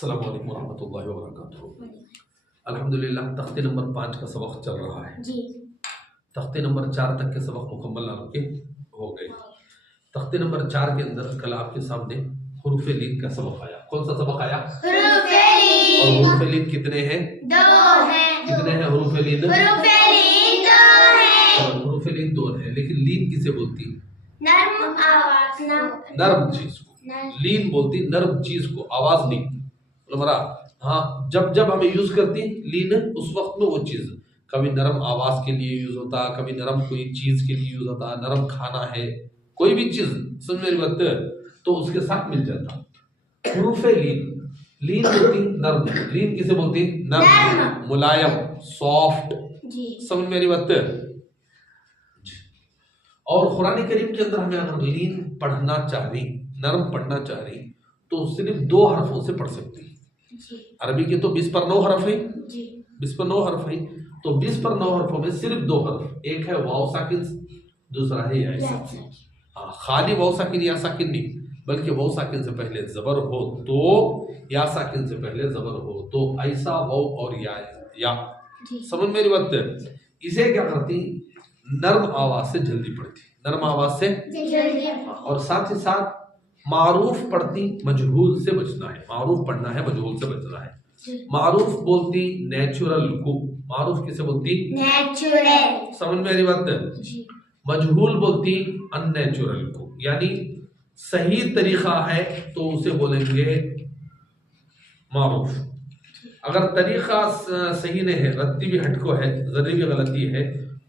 अस्सलामु अलैकुम रहमतुल्लाहि व बरकातुहू। अल्हम्दुलिल्लाह तख्ते नंबर 5 का सबक चल रहा है जी। तख्ते नंबर 4 तक के सबक मुकम्मल आपके हो गए। तख्ते नंबर 4 के अंदर कल आपके सामने हुरूफ़े लीन का सबक आया। कौन सा सबक आया? हुरूफ़े लीन। और हुरूफ़े लीन कितने हैं? 2 हैं। कितने हैं हुरूफ़े लीन? हुरूफ़े लीन 2 हैं। और हुरूफ़े लीन 2 हैं, लेकिन लीन किसे बोलती? नर्म आवाज, नर्म चीज को लीन बोलती, नर्म चीज को, आवाज नहीं। हमारा हाँ, जब जब हमें यूज करती लीन उस वक्त में वो चीज कभी नरम आवाज के लिए यूज होता, कभी नरम कोई चीज के लिए यूज होता, नरम खाना है, कोई भी चीज समझ मेरी बात तो उसके साथ मिल जाता। हुरूफ़े लीन, लीन बोलती नर्म, लीन किसे बोलती? नर्म, मुलायम, सॉफ्ट। समझ मेरी बात। और कुरान करीम के अंदर हमें अगर लीन पढ़ना चाह रही, नरम पढ़ना चाह रही, तो सिर्फ 2 हरफों से पढ़ सकती है। अरबी के तो 20 पर 9 हरफ है, 20 पर 9 हरफ है, तो 20 पर 9 हरफों में सिर्फ 2 हरफ, एक है वाव साकिन, दूसरा है या साकिन। हाँ, खाली वाव साकिन या साकिन नहीं, बल्कि वाव साकिन से पहले जबर हो तो, या साकिन से पहले जबर हो तो, ऐसा वाव और या। समझ मेरी बात। इसे क्या करती? नर्म आवाज से जल्दी पढ़ती, नर्म आवाज से जल्दी। और साथ ही साथ मारूफ पढ़ती, मजहूल से बचना है। मारूफ पढ़ना है, मजहूल से बचना है। मारूफ बोलती नेचुरल को, मारूफ किसे बोलती? नेचुरल। समझ में मेरी बात? मजहूल बोलती अननेचुरल को, यानी सही तरीका है तो उसे बोलेंगे मारूफ। अगर तरीका सही नहीं है, रत्ती भी हटको है, जरी भी गलती है,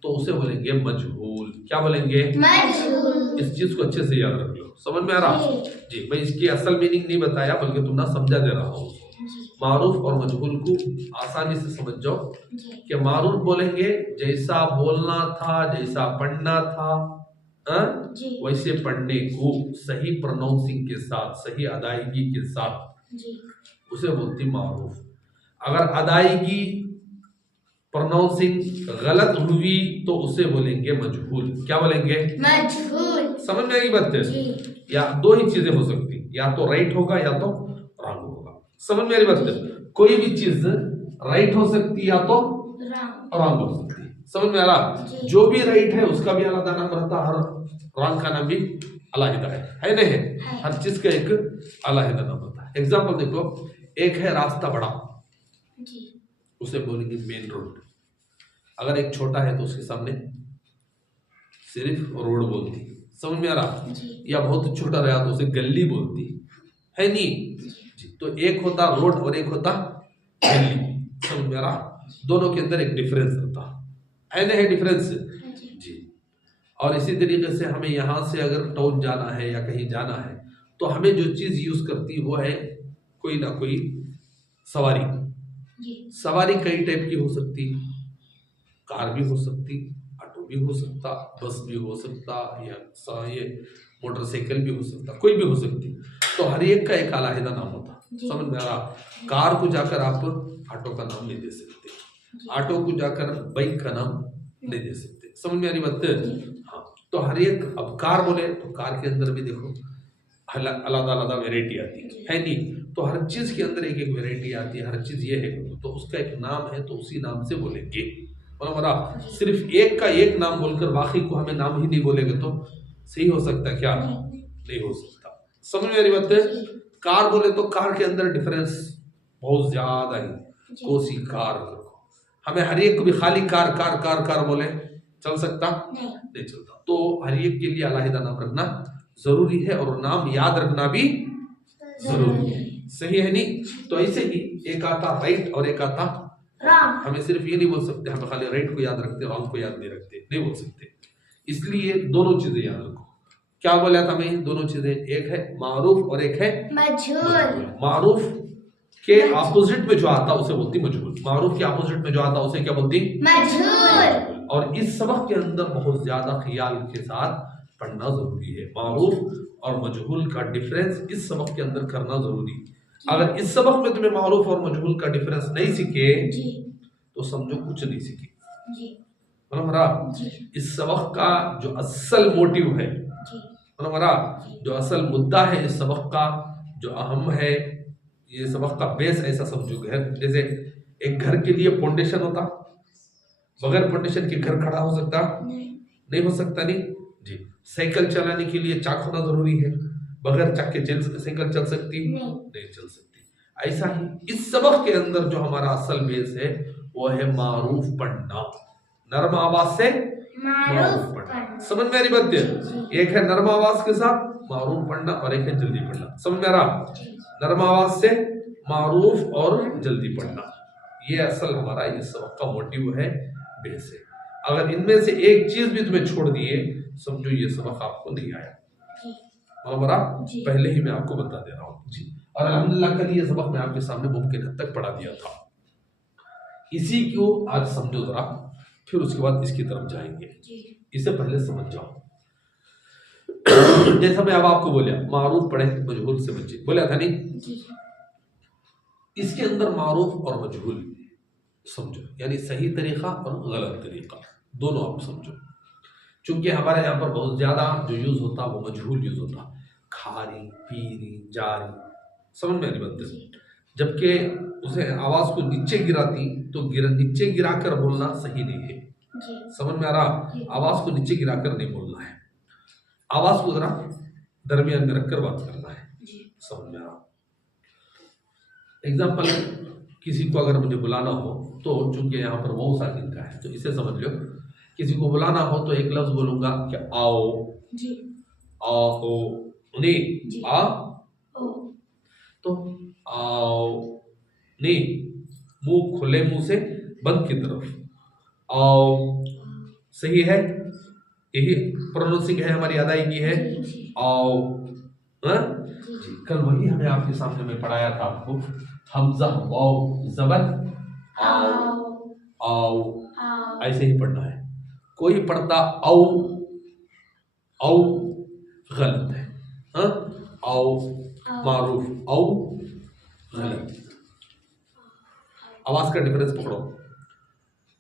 तो उसे बोलेंगे मजहूल। क्या बोलेंगे? मजहूल। इस चीज को अच्छे से याद रख लो। समझ में आ रहा जी? मैं इसकी असल मीनिंग नहीं बताया, बल्कि तुम ना समझा दे रहा हूँ। मारूफ और मजहूल को आसानी से समझ जाओ कि मारूफ बोलेंगे जैसा बोलना था, जैसा पढ़ना था, वैसे पढ़ने को सही प्रोनाउंसिंग के साथ, सही अदायगी के साथ, उसे बोलती मारूफ। अगर अदायगी प्रोनाउंसिंग गलत हुई तो उसे बोलेंगे मजहूल। क्या बोलेंगे? मजहूल। समझ में आएगी बात? या 2 ही चीजें हो सकती, या तो राइट होगा या तो रॉन्ग होगा। समझ में आ रही बात? कोई भी चीज राइट हो सकती या तो रॉन्ग हो सकती। समझ में आ रहा? जो भी राइट है उसका भी अलग नाम रहता, हर रॉन्ग का नाम भी अलग है नहीं है? हर चीज का एक अलग नाम होता है। एग्जाम्पल देखो, एक है रास्ता बड़ा, उसे बोलेंगे मेन रोड। अगर एक छोटा है तो उसके सामने सिर्फ रोड बोलती। समझ में आ रहा? या बहुत छोटा रहा तो उसे गली बोलती है नहीं जी? तो एक होता रोड और एक होता गली। समझ में आ रहा? दोनों के अंदर एक डिफरेंस रहता है नहीं है? डिफरेंस जी। और इसी तरीके से हमें यहाँ से अगर टाउन जाना है या कहीं जाना है, तो हमें जो चीज यूज करती वो है कोई ना कोई सवारी। सवारी कई टाइप की हो सकती, कार भी हो सकती, ऑटो भी हो सकता, बस भी हो सकता, या ये मोटरसाइकिल भी हो सकता, कोई भी हो सकती। तो हर एक का एक अलग नाम होता। समझ में आ रहा? कार को जाकर आप ऑटो का नाम नहीं दे सकते, ऑटो को जाकर बाइक का नाम नहीं दे सकते। समझ में आ रही बात? हाँ। तो हर एक, अब कार बोले तो कार के अंदर भी देखो अलग अलग वेराइटी आती है नहीं? तो हर चीज के अंदर एक एक वेराइटी आती है। हर चीज ये है तो उसका एक नाम है, तो उसी नाम से बोलेंगे। सिर्फ एक का एक नाम बोलकर बाकी को हमें नाम ही नहीं बोलेंगे तो सही हो सकता? क्या नहीं हो सकता। समझ में आ रही बात है? कार बोले तो कार के अंदर डिफरेंस बहुत ज्यादा है। कोसी कार, हमें हर एक को भी खाली कार कार कार कार बोले चल सकता? नहीं चलता। तो हर एक के लिए अलग नाम रखना जरूरी है, और नाम याद रखना भी जरूरी है। सही है नहीं? तो ऐसे ही एक आता राइट और एक आता रॉन्ग। हमें सिर्फ ये नहीं बोल सकते, हमें खाली राइट को याद रखते, रॉन्ग को याद नहीं रखते, नहीं बोल सकते। इसलिए दोनों चीजें याद रखो। क्या बोला था मैं? दोनों चीजें, एक है मारूफ और एक है मजहूल। मारूफ के ऑपोजिट में जो आता उसे बोलती मजहूल, मारूफ के ऑपोजिट में जो आता उसे क्या बोलती? मजहूल। और इस सबक के अंदर बहुत ज्यादा ख्याल के साथ पढ़ना जरूरी है। मारूफ और मजहूल का डिफरेंस इस सबक के अंदर करना जरूरी है। अगर इस सबक में तुम्हें मारूफ और मजहूल का डिफरेंस नहीं सीखे तो समझो कुछ नहीं सीखे। इस सबक का जो असल मोटिव है, जो असल मुद्दा है इस सबक का, जो अहम है, ये सबक का बेस ऐसा समझो, घर जैसे एक घर के लिए फाउंडेशन होता, बगैर फाउंडेशन के घर खड़ा हो सकता नहीं हो सकता नहीं जी। साइकिल चलाने के लिए चाक होना जरूरी है, बगैर चाक के साइकिल चल सकती नहीं चल सकती। ऐसा ही इस सबक के अंदर जो हमारा असल बेस है वो है मारूफ पढ़ना, नरम आवाज से मारूफ पढ़ना। समझ में आ रही बात है? एक है नरम आवाज के साथ मारूफ पढ़ना और एक है जल्दी पढ़ना। समझ में आ रहा? नरम आवाज से मारूफ और जल्दी पढ़ना, ये असल हमारा ये सबक का मोटिव है, बेस है। अगर इनमें से एक चीज भी तुम्हें छोड़ दिए समझो ये सबक आपको नहीं आया। हमारा पहले ही मैं आपको बता दे रहा हूँ जी। और अल्हम्दुलिल्लाह कल ये सबक मैं आपके सामने मुमकिन हद तक पढ़ा दिया था। इसी को आज समझो जरा, फिर उसके बाद इसकी तरफ जाएंगे। इसे पहले समझ जाओ। जैसा मैं अब आपको बोला मारूफ पढ़े मजहूल से बच्चे बोला था नहीं, इसके अंदर मारूफ और मजहूल समझो, यानी सही तरीका और गलत तरीका दोनों आप समझो। चूंकि हमारे यहाँ पर बहुत ज्यादा जो यूज होता वो मजहूल यूज होता, खारी पीरी जारी, समझ में नहीं बनते। जबकि उसे आवाज को नीचे गिराती तो नीचे गिराकर बोलना सही नहीं है। समझ में आ रहा? आवाज को नीचे गिराकर नहीं बोलना है, आवाज को जरा दरमियान में रखकर बात करना है। समझ में आ रहा? एग्जाम्पल, किसी को अगर मुझे बुलाना हो तो चूंकि यहाँ पर बहुत साकिन का है तो इसे समझ लो, किसी को बुलाना हो तो एक लफ्ज बोलूंगा कि आओ जी, आओ नहीं आ ओ, तो आओ नहीं, मुंह खुले मुंह से बंद की तरफ आओ, सही है? यही प्रोनाउंसिंग है हमारी, अदायगी है आओ। कल वही हमें आपके सामने में पढ़ाया था आपको, हमजा वाओ जबर आओ आओ, ऐसे ही पढ़ना है। कोई पढ़ता औ औ गलत है, औ मारूफ औ गलत। आवाज का डिफरेंस पकड़ो,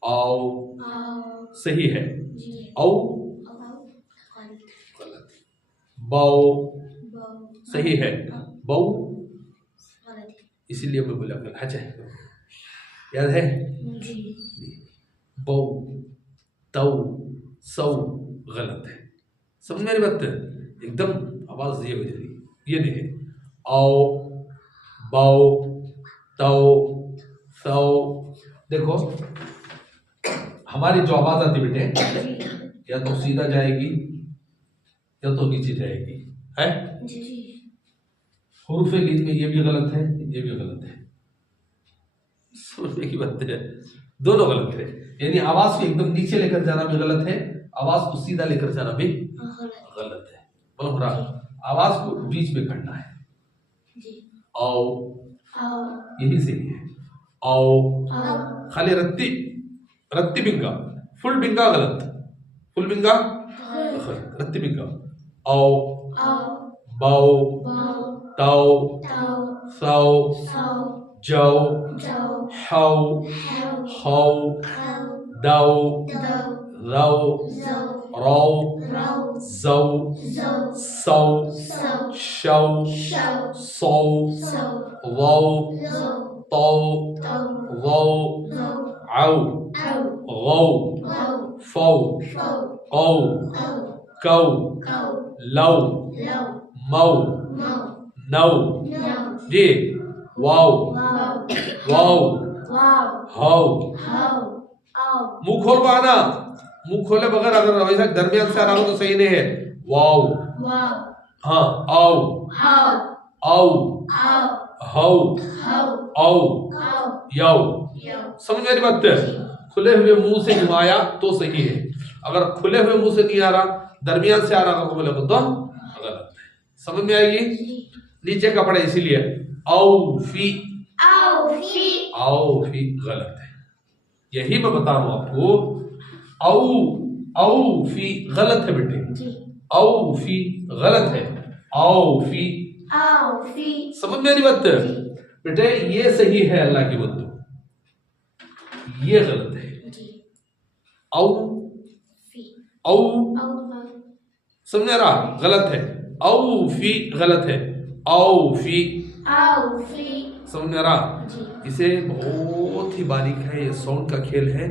औ सही है, औ गलत। बाओ सही है, बाओ इसीलिए मैं बोला कल, अच्छा याद है? बो तौ सौ गलत है। समझ मेरी बात? एकदम आवाज ये हो जाती, ये नहीं है। आओ बाओ तौ सौ, देखो हमारी जो आवाज आती बेटे या तो सीधा जाएगी या तो नीचे जाएगी, है? हुरूफ लीन में ये भी गलत है, ये भी गलत है। समझने की बात है, दोनों गलत है। यानी आवाज को एकदम नीचे लेकर जाना भी गलत है, आवाज को सीधा लेकर जाना भी गलत है। बोलो, आवाज को बीच में करना है। आओ यही सही है, आओ खाली रत्ती रत्ती बिंगा, फुल बिंगा गलत, फुल बिंगा रत्ती बिंगा। आओ बाओ ताओ साओ जाओ हाओ हाओ दाओ राओ राओ जाओ सौ शौ सौ वाओ तौ वाओ आओ गौ फौ कौ कौ लौ मौ नौ जी वाओ वाओ हाओ। मुंह खोल पाना, मुंह खोले बगैर अगर वैसा दरमियान से आ रहा हो तो सही नहीं है। वाओ हाँ, आओ आओ हाओ आओ याओ। समझ मेरी बात? खुले हुए मुंह से घुमाया तो सही है, अगर खुले हुए मुंह से नहीं आ रहा, दरमियान से आ रहा तो बोले तो गलत है। समझ में आएगी? नीचे का पड़े इसीलिए औ फी गलत है। यही मैं बता रहा हूं आपको, औ फी गलत है बेटे, औ फी गलत है, औ फी। समझ में नहीं बात बेटे? ये सही है अल्लाह की बंदो, ये गलत है। औ समझ रहा? गलत है। औ फी गलत है, औ फी समझ में आ रहा? इसे बहुत ही बारीक है, ये साउंड का खेल है,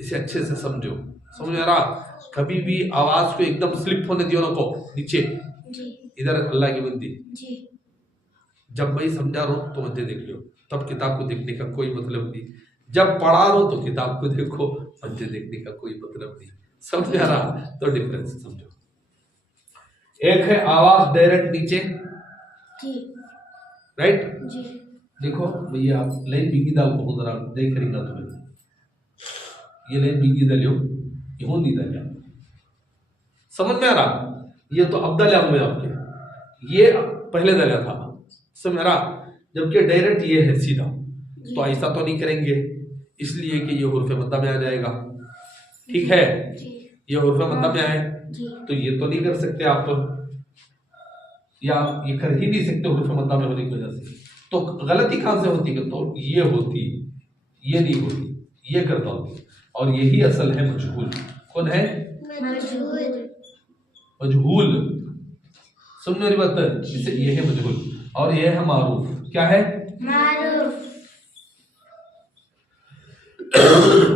इसे अच्छे से समझो। समझ में आ रहा? कभी भी आवाज को एकदम स्लिप होने दियो ना को नीचे। इधर अल्लाह की बंदी, जब मैं समझा रहा हूँ तो मध्य देख लो, तब किताब को देखने का कोई मतलब नहीं। जब पढ़ा रहा हूँ तो किताब को देखो, मध्य देखने का कोई मतलब नहीं। समझ में आ रहा? तो डिफरेंस समझो। एक है आवाज डायरेक्ट नीचे, राइट? देखो भैया, लाइन बिगी दाल को जरा देख रही ना तुम्हें, ये लाइन बिगी दालियो, ये हो नहीं दालिया। समझ में आ रहा? ये तो अब दालिया हुए आपके, ये पहले दालिया था। समझ में आ रहा? जबकि डायरेक्ट ये है सीधा, तो ऐसा तो नहीं करेंगे, इसलिए कि ये हुर्फ मद्दा में आ जाएगा। ठीक है, ये हुर्फ मद्दा में आए तो ये तो नहीं कर सकते आप, या ये कर ही नहीं सकते हुर्फ मद्दा में होने की वजह से। तो गलती कहां से होती है? तो ये होती, ये नहीं होती, ये करता होती। और यही असल है मजहूल। कौन है? मजहूल। सुनने वाली बात है, इसे ये है मजहूल और ये है मारूफ। क्या है? मारूफ।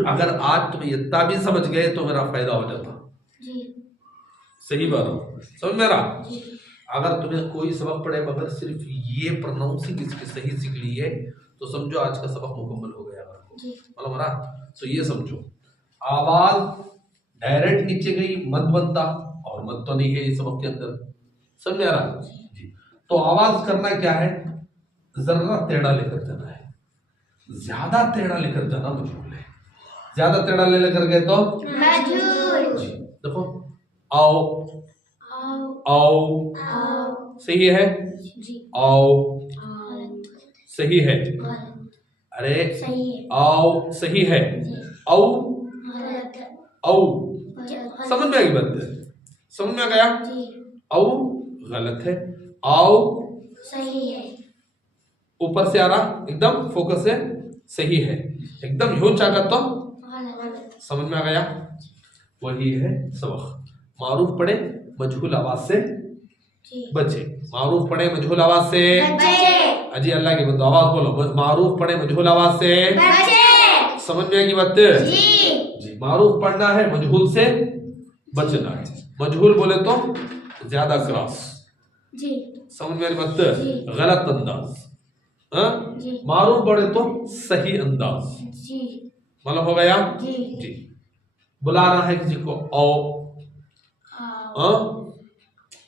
अगर आज तुम ये ताबीज समझ गए तो मेरा फायदा हो जाता। सही बात हो, समझ में आ रहा? अगर तुम्हें कोई सबक पढ़े मगर सिर्फ ये प्रोनाउंसिंग इसकी सही सीख ली है तो समझो आज का सबक मुकम्मल हो गया। मतलब रहा, तो ये समझो, आवाज डायरेक्ट नीचे गई, मद बनता, और मद तो नहीं है इस सबक के अंदर। समझ में आ रहा? जी। तो आवाज करना क्या है? जरा टेढ़ा लेकर जाना है, ज्यादा टेढ़ा लेकर जाना मजहूल है। ज्यादा टेढ़ा ले लेकर गए तो मजहूल। जी देखो, आओ आओ, सही है? आओ सही है, अरे आओ सही है, औ औ समझ में आ गई बात? समझ में आ गया? औ गलत है, आओ सही है। ऊपर से आ रहा, एकदम फोकस है, सही है, एकदम यूं चाहता तो समझ में आ गया? वही है सबक। मारूफ पढ़े, मजहूल आवाज से बचे। मारूफ पढ़े, मजहूल आवाज से बचे। अजी अल्लाह की बंदो आवाज बोलो, मारूफ पढ़े, मजहूल आवाज से बचे। समझ में आएगी बात? जी। मारूफ पढ़ना है, मजहूल से बचना है। मजहूल बोले तो ज्यादा क्रॉस, समझ में आ रही बात? गलत अंदाज। मारूफ पढ़े तो सही अंदाज। मतलब हो गया? जी। बुलाना है किसी को, आओ,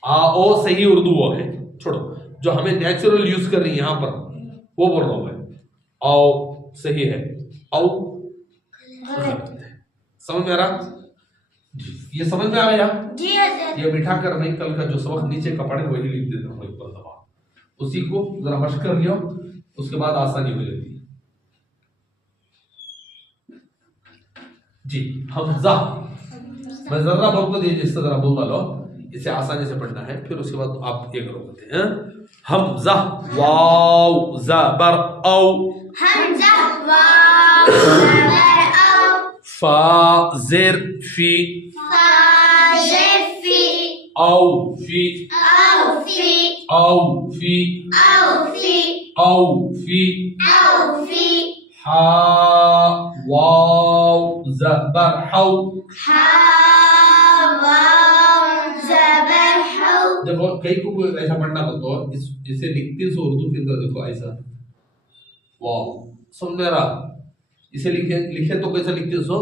आओ सही उर्दू वो है, छोड़ो जो हमें नेचुरल यूज कर रही है यहां पर, वो बोल रहा हूं मैं। आओ सही है, आओ समझ में आ रहा? ये समझ में आ गया? ये बिठा कर नहीं, कल का जो सबक नीचे का पढ़े वही लिख देता हूँ एक दफा, उसी को जरा मशक कर लियो, उसके बाद आसानी हो जाती है। जी, हमजा मैं जरा बोलता दीजिए, जिस तरह बोल डालो, इसे आसानी से पढ़ना है, फिर उसके बाद आप ये करोगे। हमजा वाव ज़बर औ, हमजा वाव ज़बर औ, फा ज़ेर फी, फा ज़ेर फी, औ फी, औ फी, औ फी, औ फी, औ फी, औ फी, हा वाव ज़बर हौ, हा देखो कई को ऐसा पढ़ना हो तो इसे लिखते सो उर्दू के अंदर देखो ऐसा, वाव समझ में आ रहा? इसे लिखे तो कैसा लिखते सो,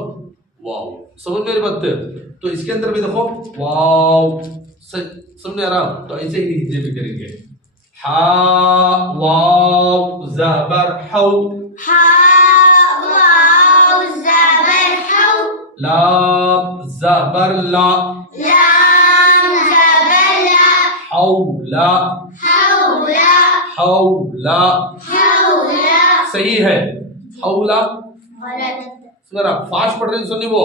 वाव, समझ में आ रही बात? तो इसके अंदर भी देखो वाव, समझ में आ रहा? तो ऐसे ही लिखते भी करेंगे, हा वाव ज़बर हौ, हा वाव ज़बर हौ, लाम ज़बर ला, हौला, हौला, हौला, हौला सही है, हौला जरा फास्ट पढ़ रहे सुनिए, वो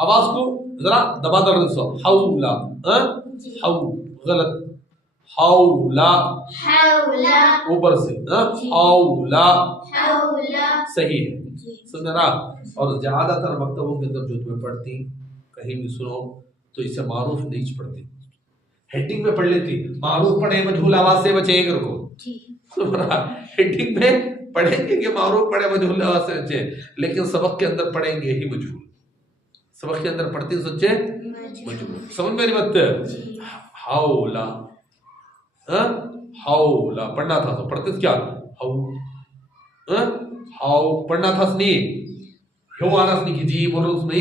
आवाज को जरा दबा दर रहे सो, हौला, हौ गलत, हौला, हौला ऊपर से, हौला, हौला सही है, समझ रहा? और ज्यादातर मकतबों के अंदर जो तुम्हें पढ़ती कहीं भी सुनो तो इसे मारूफ नहीं पढ़ती, हेडिंग में पढ़ लेती, मारूफ पढ़े, मजहूल आवाज से बचे, एक रखो। हेडिंग में पढ़ेंगे कि मारूफ पढ़े मजहूल से सोचे, लेकिन सबक के अंदर पढ़ेंगे ही मजहूल, सबक के अंदर पढ़ते सोचे मजहूल। समझ में मेरी बात? हाउला, हाउला पढ़ना था तो पढ़ते क्या हाउ, हाउ पढ़ना था नहीं, ह्यो आना नहीं कि जी बोलो उसमें,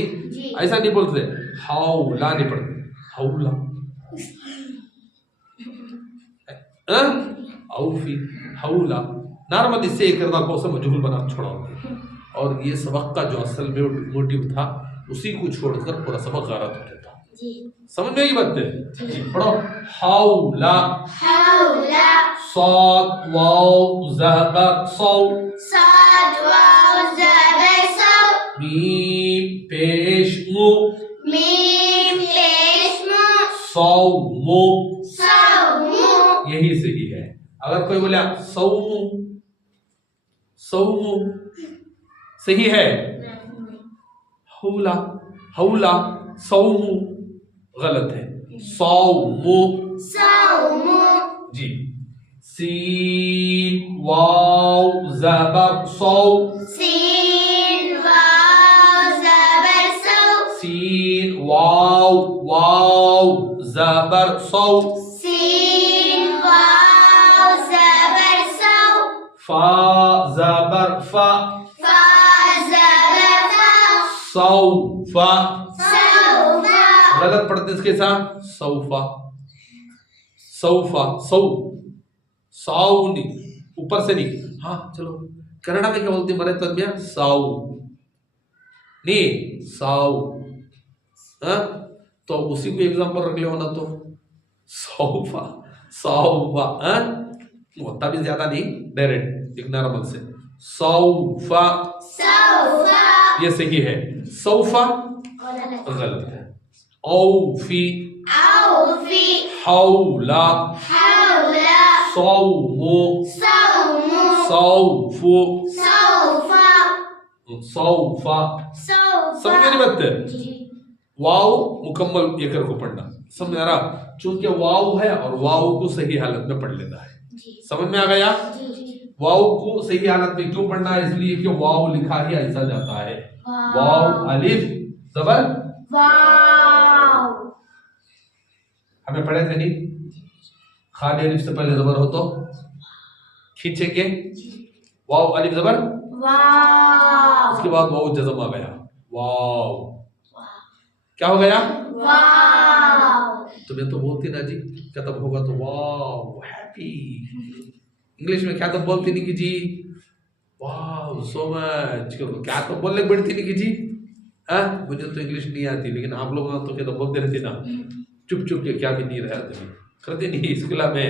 ऐसा नहीं बोलते, हाउला नहीं पढ़ते, हाउला औफी हाउला नॉर्मल, इससे एक करदा को से मजहूल बना छोड़ा। और ये सबक का जो असल में मोटिव था उसी को छोड़कर पूरा सबक गलत हो जाता। समझ में ये बात है? जी पढ़ो, हाउला, हाउला, साद वाव ज़बर सौ, साद वाव ज़बर सौ, मीम पेश मु, मीम पेश मु, सौमु, सौमु, यही सही है। अगर कोई बोला सौमु, सौमु सही है, हौला, हौला सौमु गलत है, सौमु, सौमु जी। सीन वाव ज़बर सौ, सीन वाव ज़बर सौ, सीन वाव वाव ज़बर सौ, सीन वाव ज़बर सौ, फा ज़बर फा, फा ज़बर फा, सौफा, सौफा गलत पढ़ते इसके साथ, सौफा, सौफा, सौ साउ नहीं, ऊपर से नहीं। हाँ चलो, कन्नड़ा में क्या बोलते हैं मरे तदमिया, साउ नहीं साउ, तो उसी को एग्जांपल रख ले होना तो सौफा, सौफा होता भी ज्यादा नहीं, डायरेक्ट एक नॉर्मल से, सौफा, सौफा ये सही है, सौफा गलत है, औफी, औफी, हौला, हौला, सौमु, सौमु, सौफु, सौफा, सौफा, सौफा। समझ में नहीं बात? वाव मुकम्मल ये कर को पढ़ना, समझ आ रहा? चूंकि वाव है और वाव को सही हालत में पढ़ लेना है, समझ में आ गया? वाव को सही हालत में क्यों पढ़ना है? इसलिए कि वाव लिखा ही ऐसा जाता है, वाव अलिफ ज़बर वाव, हमें पढ़े थे नहीं, खाली अलिफ से पहले ज़बर हो तो खींचेंगे, वाव अलिफ ज़बर वाव, उसके बाद वाव जज़म आ गया, वाव क्या हो गया? वाव। तुम्हें तो बोलती ना जी, क्या तब होगा तो वाव हैप्पी, इंग्लिश में क्या तब बोलती नहीं कि जी वाव सो मच, क्या तो बोलने बैठती नहीं कि जी, मुझे तो इंग्लिश नहीं आती, लेकिन आप लोग तो क्या तो बोलते रहते ना, चुप चुप के क्या भी नहीं रहा करते नहीं स्कूल में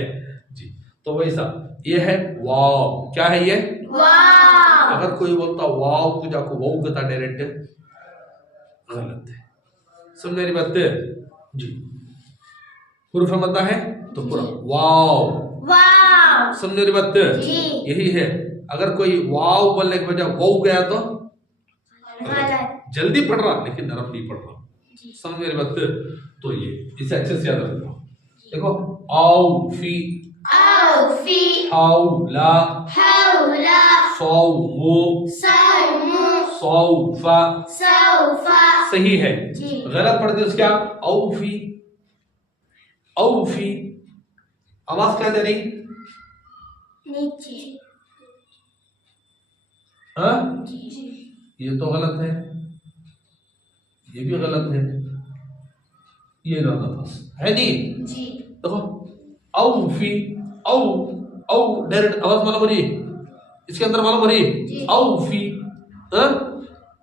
जी। तो वैसा ये है वाव, क्या है ये? वाव। अगर कोई बोलता वाव को जाको वाव कहता डायरेक्ट, गलत है। समझ मेरी बात जी? हुरूफ मद्दा है तो पूरा वाव, वाव। समझ मेरी बात जी? यही है। अगर कोई वाव बोलने के बजाय वाव गया तो जल्दी पढ़ रहा लेकिन नरम नहीं पढ़ रहा, समझ मेरी बात? तो ये इसे अच्छे से याद रखना। देखो, औफी, औफी, हौला, हौला, सौमु, सौमु, सौफा, सौफा सही है। गलत पढ़ते हो क्या? औफी, औफी, आवाज क्या जा रही? नीचे। हाँ, ये तो गलत है, ये भी गलत है, ये ना है नहीं जी। देखो, औफी, औ औ डायरेक्ट आवाज मालूम हो रही, इसके अंदर मालूम हो रही, औफी।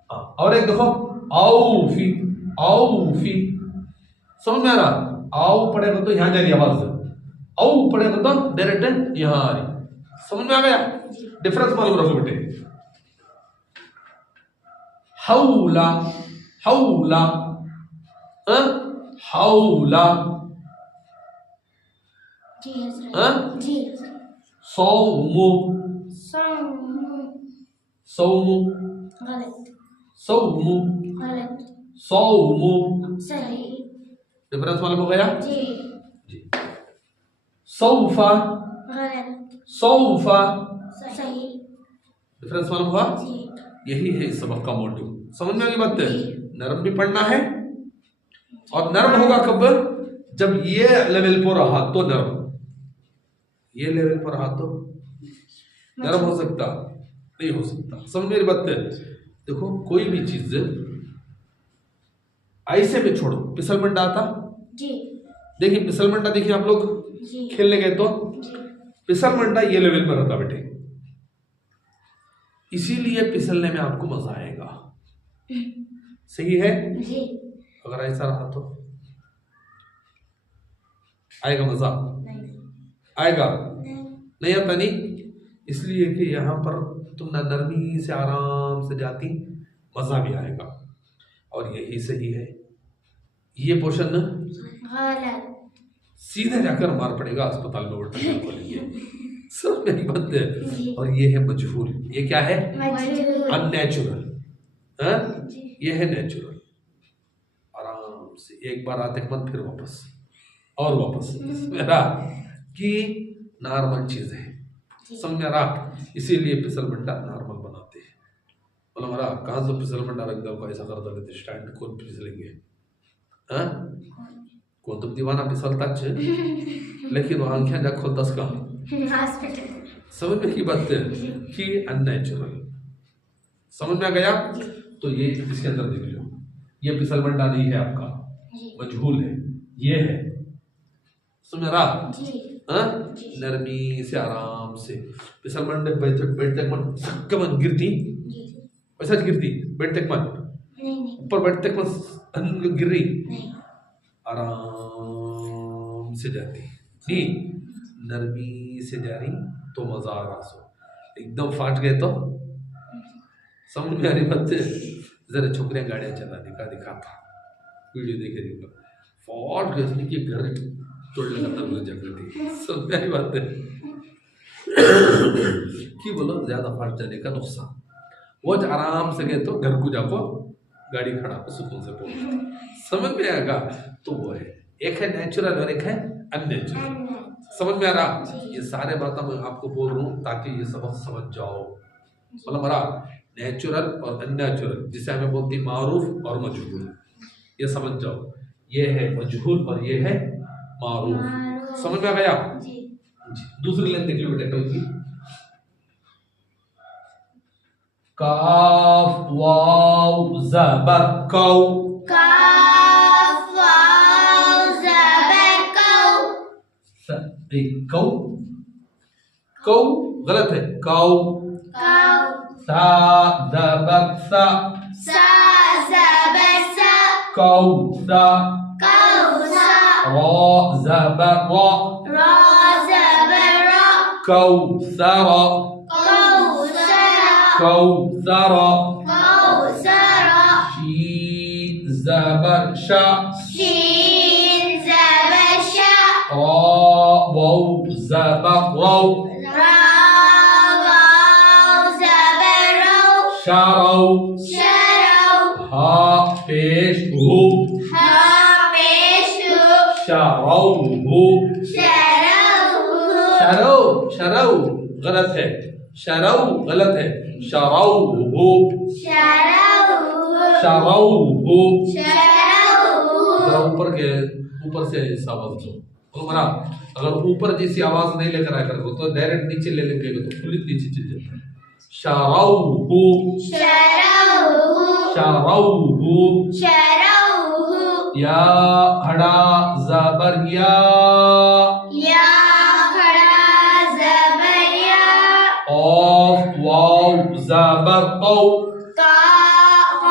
और एक देखो, औफी, औफी, समझ में आ रहा? औ पढ़ेगा तो यहाँ जा रही आवाज, औ पढ़ेगा तो डायरेक्ट यहाँ आ रही, समझ में आ गया? डिफरेंस मालूम रखो बेटे। हौला, हौला, हौला, सौमु, सौमु, सौमु, सौमु सही। डिफरेंस मालूम हो गया जी? सौफा, सौफा सही। डिफरेंस मालूम हुआ? यही है इस सबक का मोटिव। समझ में आ गई बात? नरम भी पढ़ना है, और नरम होगा कब? जब ये लेवल पर रहा तो नरम, ये लेवल पर रहा तो नरम हो सकता, नहीं हो सकता। समझ मेरी बात? देखो कोई भी चीज ऐसे में छोड़ो, फिसलमंडा आता जी, देखिए फिसलमंडा, देखिए आप लोग खेलने गए तो फिसलमंडा ये लेवल पर रहता बेटे, इसीलिए फिसलने में आपको मजा आएगा। सही है जी। अगर ऐसा रहा तो आएगा मजा? आएगा नहीं आता नहीं, इसलिए कि यहाँ पर तुम ना नरमी से आराम से जाती, मजा भी आएगा। और यही सही है, ये पोर्शन सीधे जाकर मार पड़ेगा, अस्पताल में उल्टा सब मेरी बात है। और ये है मजहूल, ये क्या है? अननेचुरल। ये है नेचुरल। आराम से एक बार आते मत, फिर वापस और वापस, मेरा कि नॉर्मल चीज है। समझ में आ रहा? इसीलिए फिसलमंडा नॉर्मल बनाते हैं। बोला हमारा कहाँ से फिसलमंडा रख दो, ऐसा कर दो, स्टैंड कौन फिसलेंगे? कौन तुम दीवाना फिसलता लेकिन वहां आंखें ना खोलता उसका। समझ में की बात है कि अननेचुरल। समझ में आ गया? तो ये इसके अंदर देख लो, ये फिसलमंडा नहीं है आपका, मजहूल है, ये है। समझ रहा? नरमी से आराम से फिसलमंडे बैठते मन गिरती, वैसा गिरती, बैठते मन ऊपर, बैठते मन गिर रही, आराम से जाती, नहीं नरमी से जा रही तो मजा आ रहा। सो एकदम फाट गए तो समझ में आ रही बात? जरा छोकरियां गाड़ियां चला दिखाता, वीडियो देखे फाट गए कि घर तोड़ने का तब जगह थी। समझ में आ रही बात है कि बोलो ज्यादा फाट जाने का नुकसान, वो आराम से गए तो घर को जाको गाड़ी खड़ा सुकून से पहुंच। समझ में आएगा? तो वो है, एक है नेचुरल और एक है अननेचुरल। समझ में आ रहा? ये सारे बातें मैं आपको बोल रहा हूँ ताकि ये सबक समझ जाओ। मतलब हमारा नेचुरल और अननेचुरल, जिसे हमें बोलती मारूफ और मजहूल, ये समझ जाओ। ये है मजहूल और ये है मारूफ। समझ में आ गया? दूसरी लाइन देख लो बेटा की, काफ वाव ज़बर कौ, काफ वाव ज़बर कौ, कौ कौ गलत है, कौ सा ज़बर सा, सा ज़बर सा, कौसा, कौसा, रा ज़बर रा, रा ज़बर रा, कौसरा, कौसरा, कौसरा, शीन ज़बर शा, शीन ज़बर शा, रा वाव ज़बर रौ, रा वाव ज़बर रौ, शरौ, शरौ, हा पेश हु, हा पेश हु, शरौहु, शरौ, शरौ गलत है, शरौ गलत है, शरौहु, शरौहु, ऊपर के ऊपर से ऐसा आवाज दो, अगर ऊपर जैसी आवाज नहीं लेकर आकर तो डायरेक्ट नीचे ले लेंगे तो फुल नीचे चल जाता है। शरौहु, शरौहु, शरौहु, या खड़ा ज़बर या, या खड़ा ज़बर या, क़ाफ वाव ज़बर क़ौ, क़ाफ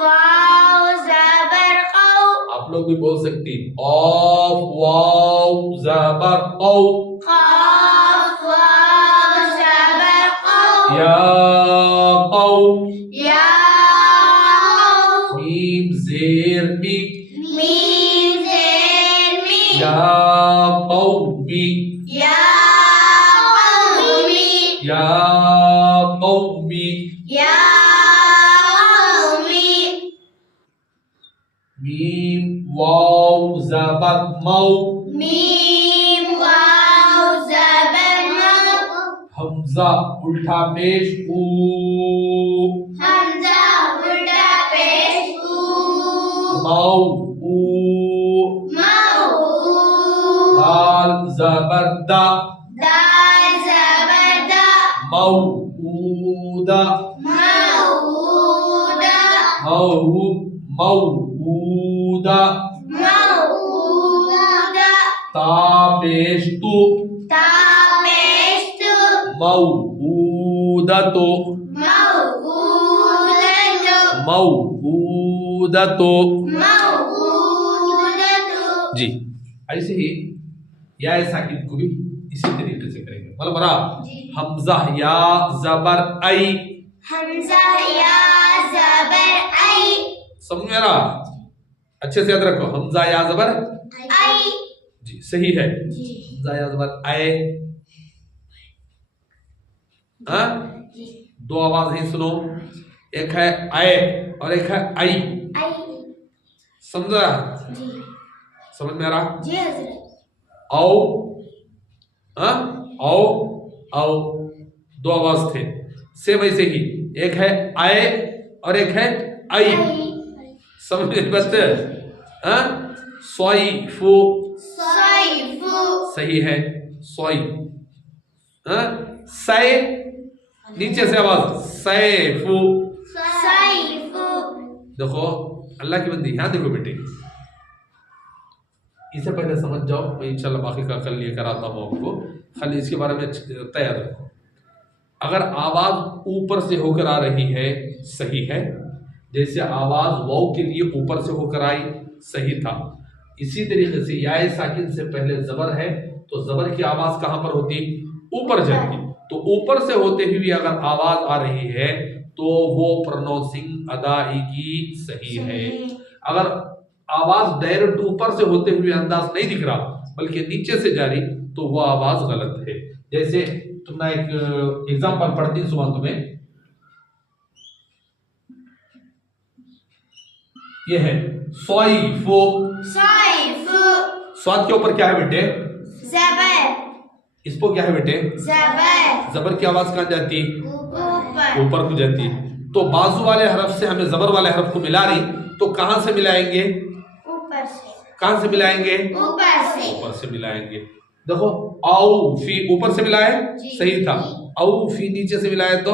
वाव ज़बर क़ौ। आप लोग भी बोल सकती, क़ाफ वाव ज़बर क़ौ, क़ाफ वाव ज़बर क़ौ, या क़ौ, या क़ौ, मीम ज़ेर मी, मीम ज़ेर मी, या क़ौमी, या क़ौमी, या क़ौमी, या क़ौमी, मीम वाव ज़बर मौ, मीम वाव ज़बर मौ, हमजा उल्टा पेश ऊ, हमजा उल्टा पेश ऊ, मऊ ऊ, मऊ, दाल ज़बर दा, दाल ज़बर दा, मऊदा, मऊदा, मऊदा, मऊदा, ता पेश तू, ता पेश तू, मऊदतो, मऊदतो, मऊदतो। मऊदतो। जी ऐसे ही या साकिन को भी इसी तरीके से करेंगे। मतलब बरा हमजा या जबर आई, हमजा या ज़बर आई, समझ में आ रहा? अच्छे से याद रखो, हमजा या जबर आई, जी सही है। जी हमजा या जबर आए, हाँ दो आवाज ही सुनो, एक है आए और एक है आई, आई, समझा? जी समझ में आ रहा? जी हज़रत। आओ, हाँ आओ आओ, दो आवाज थे सेम ऐसे ही, एक है आए और एक है आई, समझ में बचते? हाँ सोई फू, सैफु, सही है सोई, हाँ सै नीचे से आवाज सैफू। सैफु। देखो अल्लाह की बंदी, यहाँ देखो बेटे, इसे पहले समझ जाओ, मैं इंशाल्लाह बाकी का कल लेकर आता हूँ आपको, खाली इसके बारे में तैयार रखो। अगर आवाज ऊपर से होकर आ रही है सही है, जैसे आवाज वाव के लिए ऊपर से होकर आई सही था, इसी तरीके से या साकिन से पहले जबर है तो जबर की आवाज कहां पर होती? ऊपर जाती। तो ऊपर से होते हुए अगर आवाज आ रही है तो वो प्रोनाउंसिंग अदायगी सही है। अगर आवाज डायरेक्ट ऊपर से होते हुए अंदाज नहीं दिख रहा बल्कि नीचे से जारी, तो वो आवाज गलत है। जैसे तुमने एक एग्जांपल पढ़ती सुबह तुम्हें, ये है सॉइफो, सैफु, स्वाद के ऊपर क्या है बेटे? ज़बर, इस पर क्या है बेटे? ज़बर, जबर की आवाज कहां जाती? ऊपर, ऊपर को जाती। तो बाजू वाले हरफ से हमें जबर वाले हरफ को मिला रही, तो कहां से मिलाएंगे? ऊपर से, कहां से मिलाएंगे? ऊपर से, ऊपर से मिलाएंगे। देखो औ फी ऊपर से मिलाए सही था, औ फी नीचे से मिलाए तो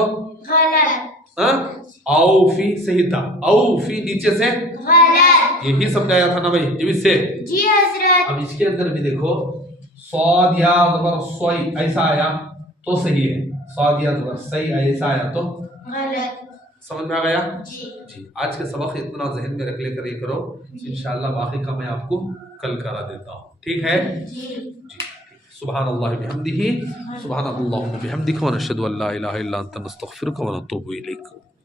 गलत, हाँ औ फी सही था, औ फी नीचे से गलत, यही समझाया था ना भाई जब इससे। जी हज़रत। अब इसके अंदर भी देखो स्वाद या जबर सोई ऐसा आया तो सही है, स्वाद या जबर सही ऐसा आया तो गलत। समझ में आ गया? जी जी आज के सबक इतना जहन में रख लेकर ये करो, इंशाअल्लाह बाकी का मैं आपको कल करा देता हूँ, ठीक है जी। जी। सुभान अल्लाह बिहम्दिही, सुभान अल्लाह बिहम्दिका व नशहदु अल्ला इलाहा इल्ला अंता नस्तगफिरुका व नतूबु इलैक।